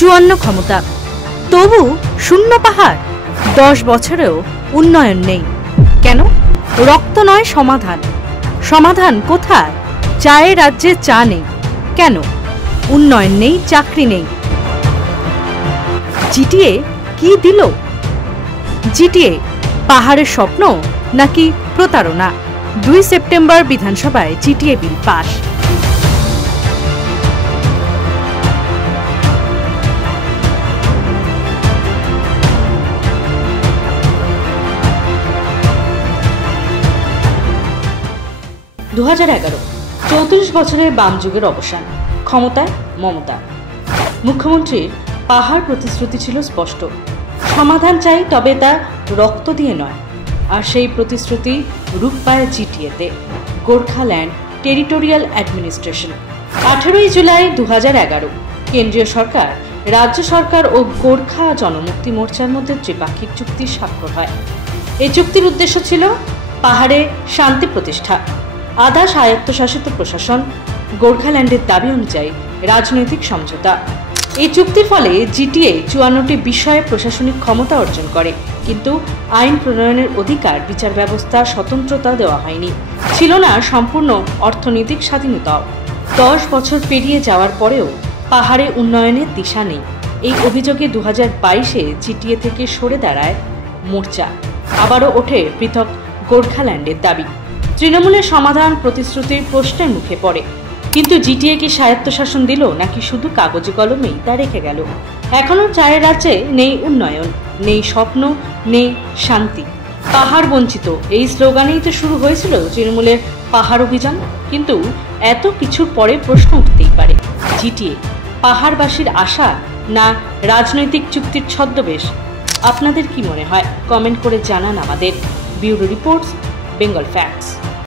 54 ক্ষমতা, তবু শূন্য পাহাড়। 10 বছরেও উন্নয়ন নেই। কেন? রক্ত নয় সমাধান। সমাধান কোথায়? চায়ের রাজ্যে চা নেই। কেন? উন্নয়ন নেই, চাকরি নেই। জিটিএ কি দিল? জিটিএ পাহাড়ের স্বপ্ন নাকি প্রতারণা? 2 সেপ্টেম্বর বিধানসভায় জিটিএ বিল পাস। দু 34 বছরের বাম যুগের অবসান। ক্ষমতায় মমতা। মুখ্যমন্ত্রীর পাহাড় প্রতিশ্রুতি ছিল স্পষ্ট, সমাধান চাই, তবে তা রক্ত দিয়ে নয়। আর সেই প্রতিশ্রুতি রূপ পায় জিটিএতে, গোর্খাল্যান্ড টেরিটোরিয়াল অ্যাডমিনিস্ট্রেশন। 18 জুলাই 2011 কেন্দ্রীয় সরকার, রাজ্য সরকার ও গোর্খা জনমুক্তি মোর্চার মধ্যে ত্রিপাক্ষিক চুক্তি স্বাক্ষর হয়। এই চুক্তির উদ্দেশ্য ছিল পাহাড়ে শান্তি প্রতিষ্ঠা, আধা স্বায়ত্তশাসিত প্রশাসন, গোর্খাল্যান্ডের দাবি অনুযায়ী রাজনৈতিক সমঝোতা। এই চুক্তির ফলে জিটিএ 54টি বিষয়ে প্রশাসনিক ক্ষমতা অর্জন করে, কিন্তু আইন প্রণয়নের অধিকার, বিচার ব্যবস্থা, স্বতন্ত্রতা দেওয়া হয়নি। ছিল না সম্পূর্ণ অর্থনৈতিক স্বাধীনতাও। 10 বছর পেরিয়ে যাওয়ার পরেও পাহাড়ে উন্নয়নের দিশা নেই। এই অভিযোগে 2022-এ জিটিএ থেকে সরে দাঁড়ায় মোর্চা। আবারও ওঠে পৃথক গোর্খাল্যান্ডের দাবি। তৃণমূলের সমাধান প্রতিশ্রুতির প্রশ্নের মুখে পড়ে। কিন্তু জিটিএ কি স্বায়ত্তশাসন দিল, নাকি শুধু কাগজে কলমেই তা রেখে গেল? এখনো চায়ের রাজ্যে নেই উন্নয়ন, নেই স্বপ্ন, নেই শান্তি। পাহাড় বঞ্চিত, এই স্লোগানেই তো শুরু হয়েছিল তৃণমূলের পাহাড় অভিযান। কিন্তু এত কিছুর পরে প্রশ্ন উঠতেই পারে, জিটিএ পাহাড়বাসীর আশা না রাজনৈতিক চুক্তির ছদ্মবেশ? আপনাদের কি মনে হয়? কমেন্ট করে জানান আমাদের। Bureau reports, Bengal facts.